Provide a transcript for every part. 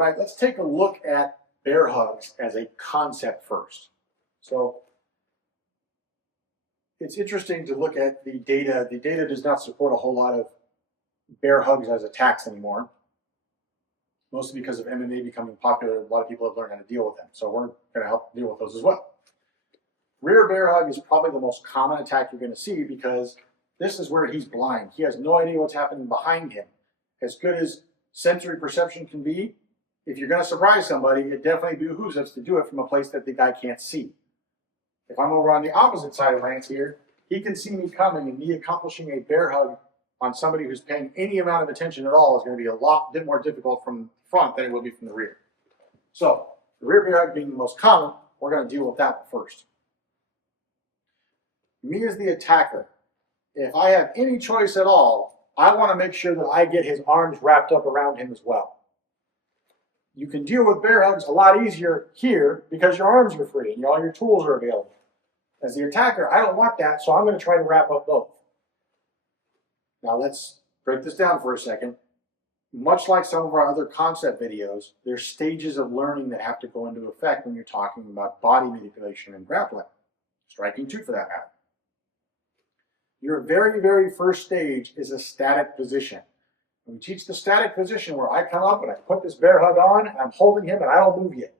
right, let's take a look at bear hugs as a concept first. So it's interesting to look at the data. The data does not support a whole lot of bear hugs as attacks anymore, mostly because of MMA becoming popular. A lot of people have learned how to deal with them. So we're going to help deal with those as well. Rear bear hug is probably the most common attack you're going to see because this is where he's blind. He has no idea what's happening behind him. As good as sensory perception can be, if you're going to surprise somebody, it definitely behooves us to do it from a place that the guy can't see. If I'm over on the opposite side of Lance here, he can see me coming, and me accomplishing a bear hug on somebody who's paying any amount of attention at all is going to be a lot more difficult from the front than it will be from the rear. So the rear bear hug being the most common, we're going to deal with that first. Me as the attacker, if I have any choice at all, I want to make sure that I get his arms wrapped up around him as well. You can deal with bear hugs a lot easier here because your arms are free and all your tools are available. As the attacker, I don't want that, so I'm going to try to wrap up both. Now let's break this down for a second. Much like some of our other concept videos, there's stages of learning that have to go into effect when you're talking about body manipulation and grappling. Striking too, for that matter. Your very, very first stage is a static position. And we teach the static position where I come up and I put this bear hug on and I'm holding him and I don't move yet.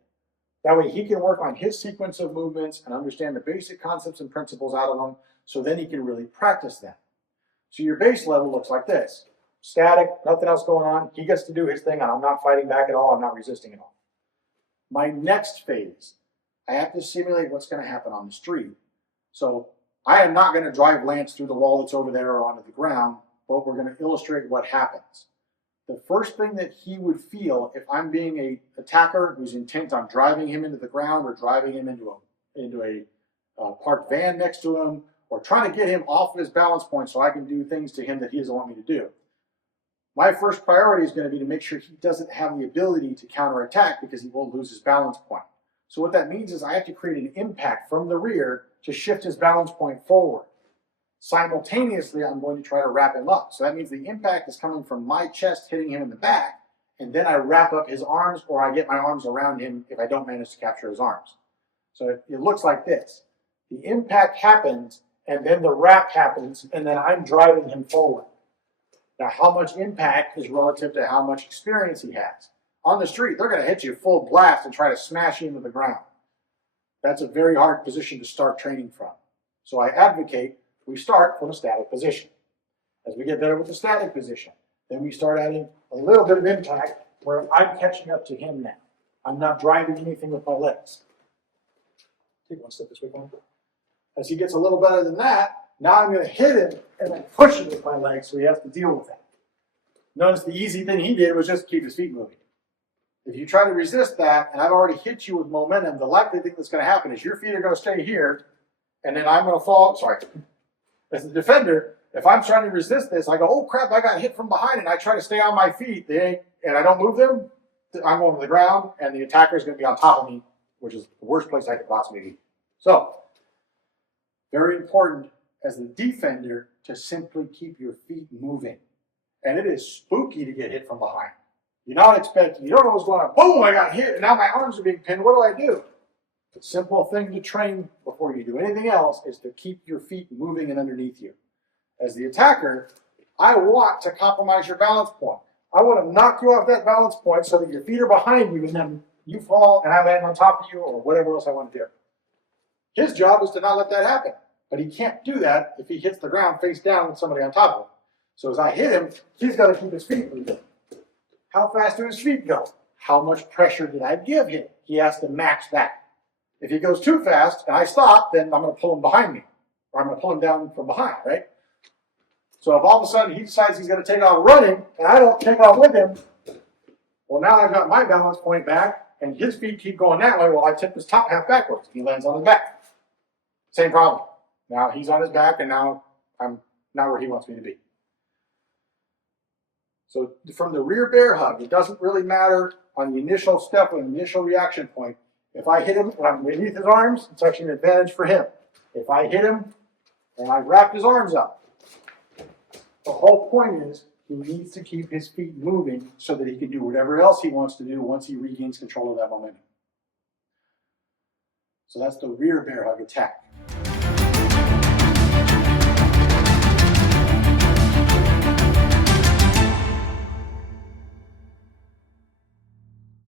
That way he can work on his sequence of movements and understand the basic concepts and principles out of them, so then he can really practice them. So your base level looks like this. Static, nothing else going on. He gets to do his thing and I'm not fighting back at all. I'm not resisting at all. My next phase, I have to simulate what's going to happen on the street. So I am not going to drive Lance through the wall that's over there or onto the ground, but we're going to illustrate what happens. The first thing that he would feel if I'm being an attacker who's intent on driving him into the ground or driving him into a parked van next to him or trying to get him off of his balance point so I can do things to him that he doesn't want me to do. My first priority is going to be to make sure he doesn't have the ability to counterattack because he will lose his balance point. So what that means is I have to create an impact from the rear to shift his balance point forward. Simultaneously, I'm going to try to wrap him up. So that means the impact is coming from my chest hitting him in the back, and then I wrap up his arms or I get my arms around him if I don't manage to capture his arms. So it looks like this. The impact happens, and then the wrap happens, and then I'm driving him forward. Now, how much impact is relative to how much experience he has. On the street, they're going to hit you full blast and try to smash you into the ground. That's a very hard position to start training from. So I advocate we start from a static position. As we get better with the static position, then we start adding a little bit of impact where I'm catching up to him now. I'm not driving anything with my legs. Take one step this way, Paul. As he gets a little better than that, now I'm going to hit him and then push him with my legs so he has to deal with that. Notice the easy thing he did was just keep his feet moving. If you try to resist that, and I've already hit you with momentum, the likely thing that's going to happen is your feet are going to stay here, and then I'm going to fall. Sorry. As the defender, if I'm trying to resist this, I go, oh crap, I got hit from behind, and I try to stay on my feet, and I don't move them, I'm going to the ground, and the attacker is going to be on top of me, which is the worst place I could possibly be. So, very important as the defender to simply keep your feet moving. And it is spooky to get hit from behind. You're not expecting, you don't know what's going on. Boom, I got hit, and now my arms are being pinned. What do I do? The simple thing to train before you do anything else is to keep your feet moving and underneath you. As the attacker, I want to compromise your balance point. I want to knock you off that balance point so that your feet are behind you and then you fall and I land on top of you or whatever else I want to do. His job is to not let that happen. But he can't do that if he hits the ground face down with somebody on top of him. So as I hit him, he's got to keep his feet moving. How fast do his feet go? How much pressure did I give him? He has to match that. If he goes too fast and I stop, then I'm going to pull him behind me. Or I'm going to pull him down from behind, right? So if all of a sudden he decides he's going to take off running and I don't take off with him, well, now I've got my balance point back and his feet keep going that way while I tip his top half backwards. He lands on his back. Same problem. Now he's on his back and now I'm not where he wants me to be. So from the rear bear hug, it doesn't really matter on the initial step or the initial reaction point. If I hit him and I'm beneath his arms, it's actually an advantage for him. If I hit him and I wrap his arms up, the whole point is He needs to keep his feet moving so that he can do whatever else he wants to do once he regains control of that momentum. So that's the rear bear hug attack.